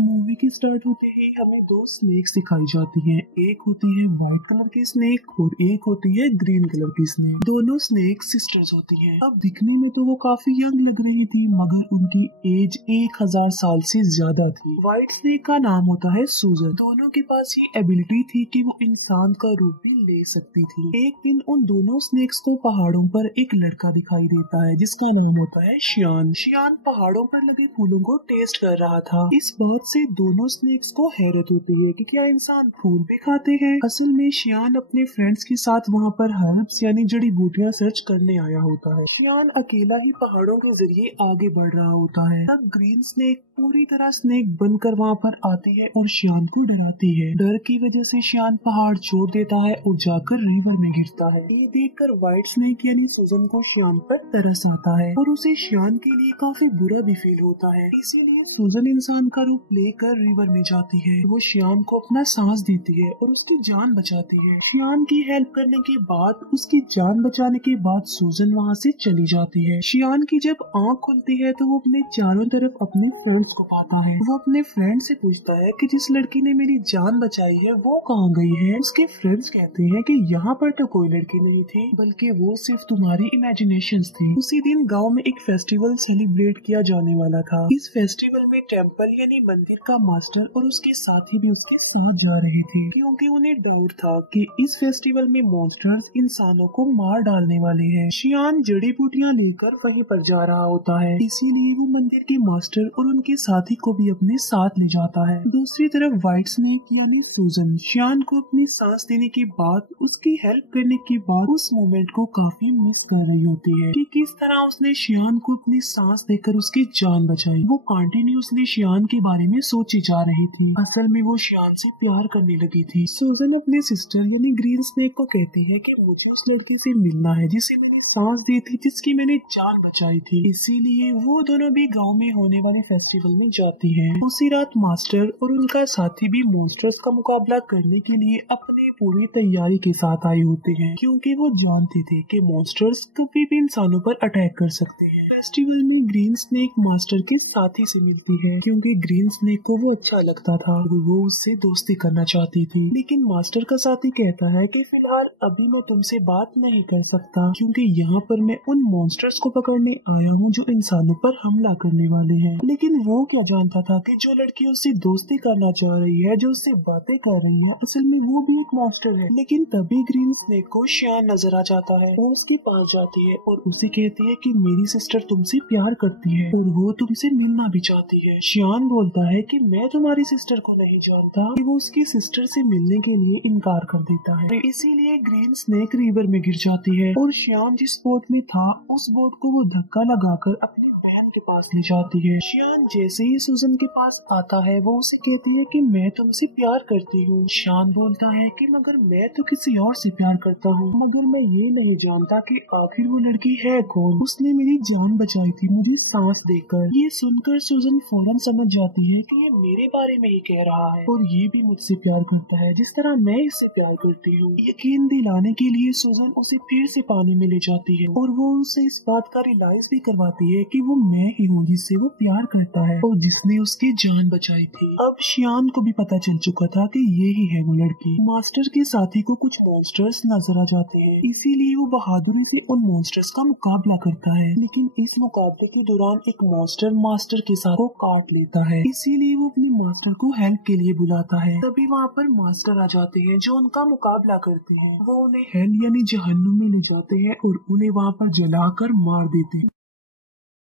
Movie के start होते ही हमें दो स्नेक्स दिखाई जाती हैं। एक होती है व्हाइट कलर की स्नेक और एक होती है ग्रीन कलर की स्नेक। दोनों स्नेक सिस्टर्स होती हैं। अब दिखने में तो वो काफी यंग लग रही थी, मगर उनकी एज 1000 साल से ज्यादा थी। व्हाइट स्नेक का नाम होता है सूजन। दोनों के पास ये एबिलिटी थी कि वो इंसान का रूप भी ले सकती थी। एक दिन उन दोनों स्नेक्स को पहाड़ों पर एक लड़का दिखाई देता है जिसका नाम होता है शियान। शियान पहाड़ों पर लगे फूलों को टेस्ट कर रहा था। इस बात से दोनों स्नेक्स को हैरत होती है कि क्या इंसान फूल भी खाते हैं। असल में शियान अपने फ्रेंड्स के साथ वहाँ पर हर्ब्स यानी जड़ी बूटियाँ सर्च करने आया होता है। शियान अकेला ही पहाड़ों के जरिए आगे बढ़ रहा होता है। तब ग्रीन स्नेक पूरी तरह स्नेक बनकर वहाँ पर आती है और शियान को डराती है। डर की वजह से शियान पहाड़ छोड़ देता है और जाकर रिवर में गिरता है। ये देखकर व्हाइट स्नेक यानी सूजन को शियान पर तरस आता है और उसे शियान के लिए काफी बुरा भी फील होता है। इसीलिए सूजन इंसान का रूप लेकर रिवर में जाती है। वो शियान को अपना सांस देती है और उसकी जान बचाती है। शियान की हेल्प करने के बाद, उसकी जान बचाने के बाद सूजन वहाँ से चली जाती है। शियान की जब आँख खुलती है तो वो अपने चारों तरफ अपने फ्रेंड्स को पाता है। वो अपने फ्रेंड से पूछता है कि जिस लड़की ने मेरी जान बचाई है वो कहाँ गई है। उसके फ्रेंड्स कहते हैं कि यहाँ पर तो कोई लड़की नहीं थी, बल्कि वो सिर्फ तुम्हारी इमेजिनेशंस थी। उसी दिन गाँव में एक फेस्टिवल सेलिब्रेट किया जाने वाला था। इस फेस्टिवल में टेम्पल यानी मंदिर का मास्टर और उसके साथी भी उसके साथ जा रहे थे, क्योंकि उन्हें डाउट था कि इस फेस्टिवल में मॉन्स्टर्स इंसानों को मार डालने वाले हैं। शियान जड़ी बूटियाँ लेकर वहीं पर जा रहा होता है, इसीलिए वो मंदिर के मास्टर और उनके साथी को भी अपने साथ ले जाता है। दूसरी तरफ व्हाइट स्नेक यानी सूजन शियान को अपनी सांस देने के बाद, उसकी हेल्प करने के बाद उस मोमेंट को काफी मिस कर रही होती है कि किस तरह उसने शियान को अपनी सांस देकर उसकी जान बचाई। वो कंटिन्यूअसली शियान के बारे में सोची जा रही थी। असल में वो शियान से प्यार करने लगी थी। सूजन अपने सिस्टर यानी ग्रीन स्नेक को कहती है कि मुझे उस लड़की से मिलना है जिसे मैंने सांस दी थी, जिसकी मैंने जान बचाई थी। इसीलिए वो दोनों भी गांव में होने वाले फेस्टिवल में जाती हैं। उसी रात मास्टर और उनका साथी भी मॉन्स्टर्स का मुकाबला करने के लिए अपनी पूरी तैयारी के साथ आए होते हैं, क्योंकि वो जानते थे कि मॉन्स्टर्स कभी भी इंसानों पर अटैक कर सकते हैं। फेस्टिवल में ग्रीन स्नेक मास्टर के साथी से मिलती है, क्योंकि ग्रीन स्नेक को वो अच्छा लगता था और वो उससे दोस्ती करना चाहती थी। लेकिन मास्टर का साथी कहता है कि फिलहाल अभी मैं तुमसे बात नहीं कर सकता, क्योंकि यहाँ पर मैं उन मॉन्स्टर्स को पकड़ने आया हूँ जो इंसानों पर हमला करने वाले हैं। लेकिन वो क्या जानता था कि जो लड़की उससे दोस्ती करना चाह रही है, जो उससे बातें कर रही है, असल में वो भी एक मॉन्स्टर है। लेकिन तभी ग्रीन स्नेक को शियान नजर आ जाता है। वो उसके पास जाती है और उसे कहती है कि मेरी सिस्टर तुमसे प्यार करती है और वो तुमसे मिलना भी चाहती है। शियान बोलता है कि मैं तुम्हारी सिस्टर को नहीं जानता, कि वो उसकी सिस्टर से मिलने के लिए इनकार कर देता है। इसीलिए ग्रीन स्नेक रिवर में गिर जाती है और शियान जिस बोट में था उस बोट को वो धक्का लगाकर अपनी बहन के पास ले जाती है। शियान जैसे ही सूजन के पास आता है वो उसे कहती है कि मैं तुमसे प्यार करती हूँ। शियान बोलता है कि मगर मैं तो किसी और से प्यार करता हूँ, मगर मैं ये नहीं जानता कि आखिर वो लड़की है कौन। उसने मेरी जान बचाई थी मेरी सांस देकर। ये सुनकर सूजन फौरन समझ जाती है कि ये मेरे बारे में ही कह रहा है और ये भी मुझसे प्यार करता है जिस तरह मैं इससे प्यार करती हूँ। यकीन दिलाने के लिए सूजन उसे फिर से पानी में ले जाती है और वो उसे इस बात का रियलाइज भी करवाती है कि वो मैं ही हूँ जिससे वो प्यार करता है और जिसने उसकी जान बचाई थी। अब शियान को भी पता चल चुका था कि ये ही है वो लड़की। मास्टर के साथी को कुछ मॉन्स्टर्स नजर आ जाते हैं, इसीलिए वो बहादुरी से उन मॉन्स्टर्स का मुकाबला करता है। लेकिन इस मुकाबले के दौरान एक मॉन्स्टर मास्टर के साथ को काट लेता है, इसीलिए वो अपने मास्टर को हेल्प के लिए बुलाता है। तभी वहाँ पर मास्टर आ जाते हैं जो उनका मुकाबला करते हैं। वो उन्हें हेल यानी जहन्नुम में ले जाते हैं और उन्हें वहाँ पर जलाकर मार देते हैं।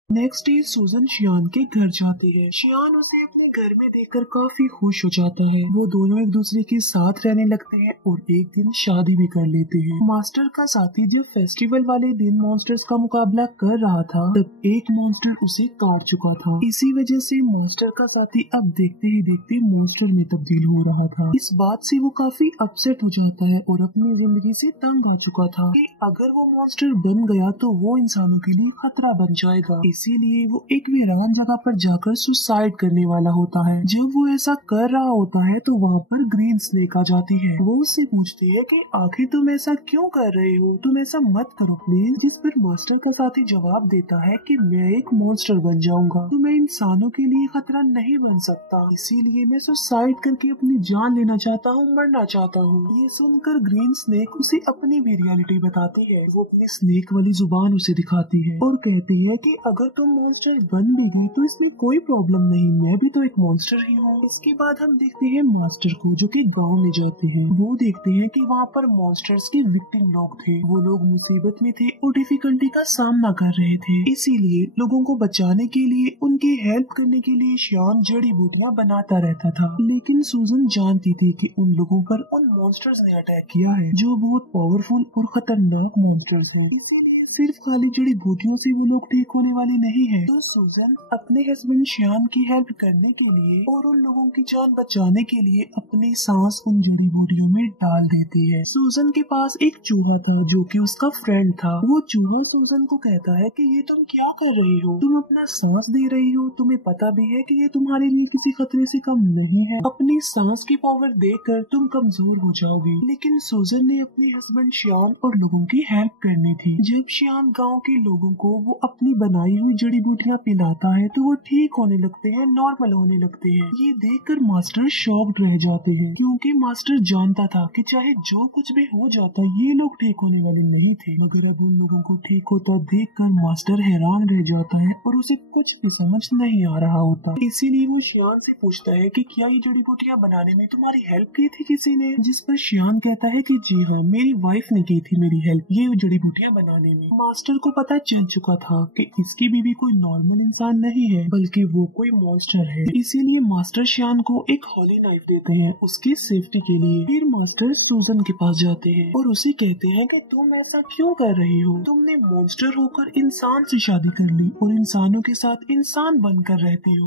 नेक्स्ट डे सूजन शियान के घर जाती है। शियान उसे अपने घर में देखकर काफी खुश हो जाता है। वो दोनों एक दूसरे के साथ रहने लगते हैं और एक दिन शादी भी कर लेते हैं। मास्टर का साथी जब फेस्टिवल वाले दिन मॉन्स्टर्स का मुकाबला कर रहा था तब एक मॉन्स्टर उसे काट चुका था। इसी वजह से मास्टर का साथी अब देखते ही देखते मॉन्स्टर में तब्दील हो रहा था। इस बात से वो काफी अपसेट हो जाता है और अपनी जिंदगी से तंग आ चुका था कि अगर वो मॉन्स्टर बन गया तो वो इंसानों के लिए खतरा बन जाएगा। इसीलिए वो एक वीरान जगह पर जाकर सुसाइड करने वाला होता है। जब वो ऐसा कर रहा होता है तो वहाँ पर ग्रीन स्नेक आ जाती है। वो उससे पूछती है कि आखिर तुम ऐसा क्यों कर रहे हो, तुम ऐसा मत करो प्लीज। जिस पर मास्टर का साथी जवाब देता है कि मैं एक मॉन्स्टर बन जाऊंगा तो मैं इंसानों के लिए खतरा नहीं बन सकता, इसीलिए मैं सुसाइड करके अपनी जान लेना चाहता हूँ, मरना चाहता हूँ। ये सुनकर ग्रीन स्नेक उसे अपनी भी रियलिटी बताती है। वो अपनी स्नेक वाली जुबान उसे दिखाती है और कहती है कि अगर तुम मॉन्स्टर बन भी गई तो इसमें कोई प्रॉब्लम नहीं, मैं भी तो एक मॉन्स्टर ही हूँ। इसके बाद हम देखते हैं मास्टर को जो कि गांव में जाते हैं। वो देखते हैं कि वहाँ पर मॉन्स्टर्स के विक्टिम लोग थे। वो लोग मुसीबत में थे और डिफिकल्टी का सामना कर रहे थे, इसीलिए लोगों को बचाने के लिए, उनकी हेल्प करने के लिए श्याम जड़ी बूटियाँ बनाता रहता था। लेकिन सूजन जानती थी कि उन लोगों पर उन मॉन्स्टर्स ने अटैक किया है जो बहुत पावरफुल और खतरनाक मॉन्स्टर्स हैं। सिर्फ खाली जड़ी बूटियों से वो लोग ठीक होने वाले नहीं हैं। तो सूजन अपने हस्बैंड श्याम की हेल्प करने के लिए और उन लोगों की जान बचाने के लिए अपनी सांस उन जड़ी बूटियों में डाल देती है। सूजन के पास एक चूहा था जो कि उसका फ्रेंड था। वो चूहा सूजन को कहता है कि ये तुम क्या कर रही हो, तुम अपना सांस दे रही हो, तुम्हें पता भी है कि ये तुम्हारे लिए किसी खतरे से कम नहीं है, अपनी सांस की पावर देकर तुम कमजोर हो जाओगी। लेकिन सूजन ने अपने हस्बैंड श्याम और लोगों की हेल्प करनी थी। जब श्याम गांव के लोगों को वो अपनी बनाई हुई जड़ी बूटियाँ पिलाता है तो वो ठीक होने लगते हैं, नॉर्मल होने लगते हैं। ये देखकर मास्टर शॉक्ड रह जाते हैं क्योंकि मास्टर जानता था कि चाहे जो कुछ भी हो जाता ये लोग ठीक होने वाले नहीं थे। मगर अब उन लोगों को ठीक होता देखकर मास्टर हैरान रह जाता है और उसे कुछ भी समझ नहीं आ रहा होता। इसीलिए वो श्याम से पूछता है कि क्या ये जड़ी बूटियाँ बनाने में तुम्हारी हेल्प की थी किसी ने? जिस पर श्याम कहता है कि जी हाँ, मेरी वाइफ ने की थी मेरी हेल्प ये जड़ी बूटियाँ बनाने में। मास्टर को पता चल चुका था कि इसकी बीवी कोई नॉर्मल इंसान नहीं है बल्कि वो कोई मॉन्स्टर है, इसीलिए मास्टर श्याम को एक होली नाइफ देते हैं उसकी सेफ्टी के लिए। फिर मास्टर सूजन के पास जाते हैं और उसे कहते हैं कि तुम ऐसा क्यों कर रही हो, तुमने मॉन्स्टर होकर इंसान से शादी कर ली और इंसानों के साथ इंसान बनकर रहती हो,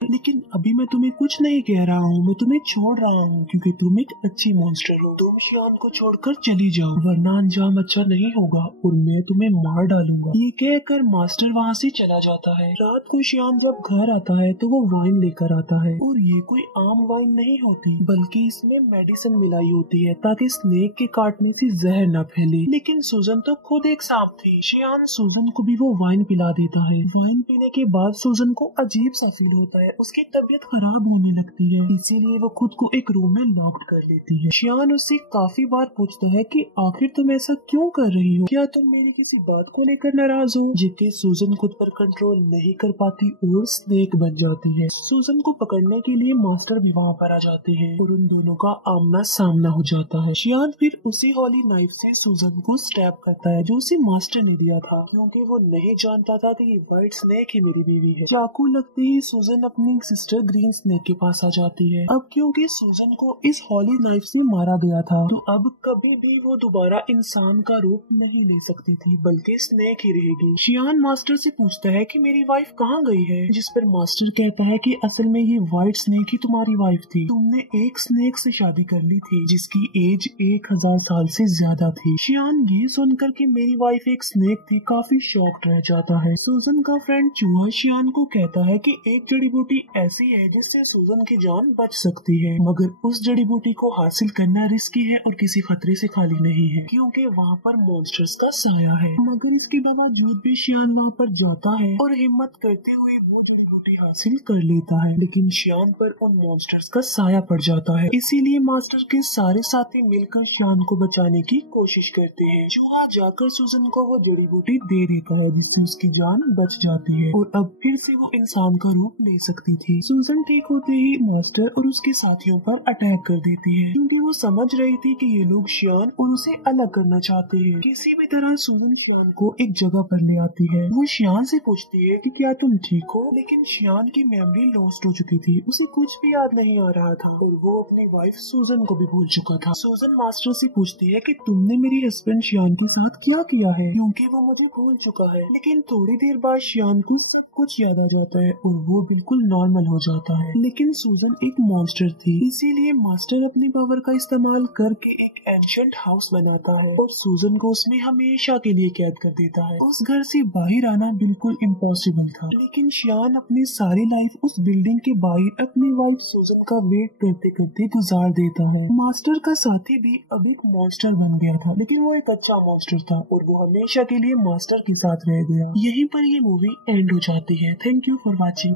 लेकिन अभी मैं तुम्हें कुछ नहीं कह रहा हूँ, मैं तुम्हें छोड़ रहा हूँ क्योंकि तुम एक अच्छी मॉन्स्टर हो। तुम श्याम को छोड़कर चली जाओ वरना अंजाम अच्छा नहीं होगा और मैं तुम्हें मार डालूंगा। ये कहकर मास्टर वहाँ से चला जाता है। रात को श्याम जब घर आता है तो वो वाइन लेकर आता है और ये कोई आम वाइन नहीं होती बल्कि इसमें मेडिसिन मिलाई होती है ताकि स्नेक के काटने से जहर न फैले। लेकिन सूजन तो खुद एक सांप थी। श्याम सूजन को भी वो वाइन पिला देता है। वाइन पीने के बाद सूजन को अजीब सा फील होता है, उसकी तबीयत खराब होने लगती है, इसीलिए वो खुद को एक रूम में लॉक्ड कर लेती है। श्याम उससे काफी बार पूछता है कि आखिर तुम ऐसा क्यों कर रही हो, क्या तुम मेरी किसी बात को लेकर नाराज हो? जिससे सूजन खुद पर कंट्रोल नहीं कर पाती और स्नेक बन जाती है। सूजन को पकड़ने के लिए मास्टर भी वहाँ पर आ जाते हैं और उन दोनों का आमना सामना हो जाता है। श्याम फिर उसी हॉली नाइफ से सूजन को स्टैब करता है जो उसे मास्टर ने दिया था क्योंकि वो नहीं जानता था कि ये व्हाइट स्नेक ही मेरी बीवी है। चाकू लगते ही सूजन अपनी सिस्टर ग्रीन स्नेक के पास आ जाती है। अब क्योंकि सूजन को इस हॉली नाइफ से मारा गया था तो अब कभी भी वो दोबारा इंसान का रूप नहीं ले सकती थी बल्कि स्नेक ही रहेगी। श्याम मास्टर से पूछता है कि मेरी वाइफ कहाँ गई है, जिस पर मास्टर कहता है कि असल में ये व्हाइट स्नेक ही तुम्हारी वाइफ थी, तुमने एक स्नेक से शादी कर ली थी जिसकी एज 1000 साल से ज्यादा थी। श्याम ये सुनकर कि मेरी वाइफ एक स्नेक थी काफी शॉक्ड रह जाता है। सूजन का फ्रेंड चूहा श्याम को कहता है कि एक जड़ी बूटी ऐसी है जिससे सूजन की जान बच सकती है, मगर उस जड़ी बूटी को हासिल करना रिस्की है और किसी खतरे से खाली नहीं है क्योंकि वहाँ पर मॉन्स्टर्स का साया है। मगर उसके बावजूद भी श्याम वहाँ पर जाता है और हिम्मत करते हुए वो जड़ी बूटी हासिल कर लेता है, लेकिन श्याम पर उन मॉन्स्टर्स का साया पड़ जाता है। इसीलिए मास्टर के सारे साथी मिलकर श्याम को बचाने की कोशिश करते हैं। चूहा जाकर सूजन को वो जड़ी बूटी दे देता है जिससे उसकी जान बच जाती है और अब फिर से वो इंसान का रूप ले सकती थी। सूजन ठीक होते ही मास्टर और उसके साथियों पर अटैक कर देती है क्योंकि वो समझ रही थी कि ये लोग श्याम और उसे अलग करना चाहते हैं। किसी भी तरह सूजन श्याम को एक जगह पर ले आती है। वो श्याम से पूछती है कि क्या तुम ठीक हो, लेकिन शियान की मेमोरी लॉस्ट हो चुकी थी, उसे कुछ भी याद नहीं आ रहा था और वो अपनी वाइफ सूजन को भी भूल चुका था। सूजन मास्टर से पूछती है कि तुमने मेरी हस्बैंड शियान के साथ क्या किया है, क्योंकि वो मुझे भूल चुका है। लेकिन थोड़ी देर बाद शियान को सब कुछ याद आ जाता है और वो बिल्कुल नॉर्मल हो जाता है। लेकिन सूजन एक मॉन्स्टर थी, इसीलिए मास्टर अपनी पावर का इस्तेमाल करके एक एंशिएंट हाउस बनाता है और सूजन को उसमें हमेशा के लिए कैद कर देता है। उस घर से बाहर आना बिल्कुल इम्पॉसिबल था, लेकिन शियान अपनी सारी लाइफ उस बिल्डिंग के बाहर अपनी वाइफ सूजन का वेट करते करते गुजार देता है। मास्टर का साथी भी अब एक मॉन्स्टर बन गया था, लेकिन वो एक अच्छा मॉन्स्टर था और वो हमेशा के लिए मास्टर के साथ रह गया। यहीं पर ये मूवी एंड हो जाती है। Thank you for watching.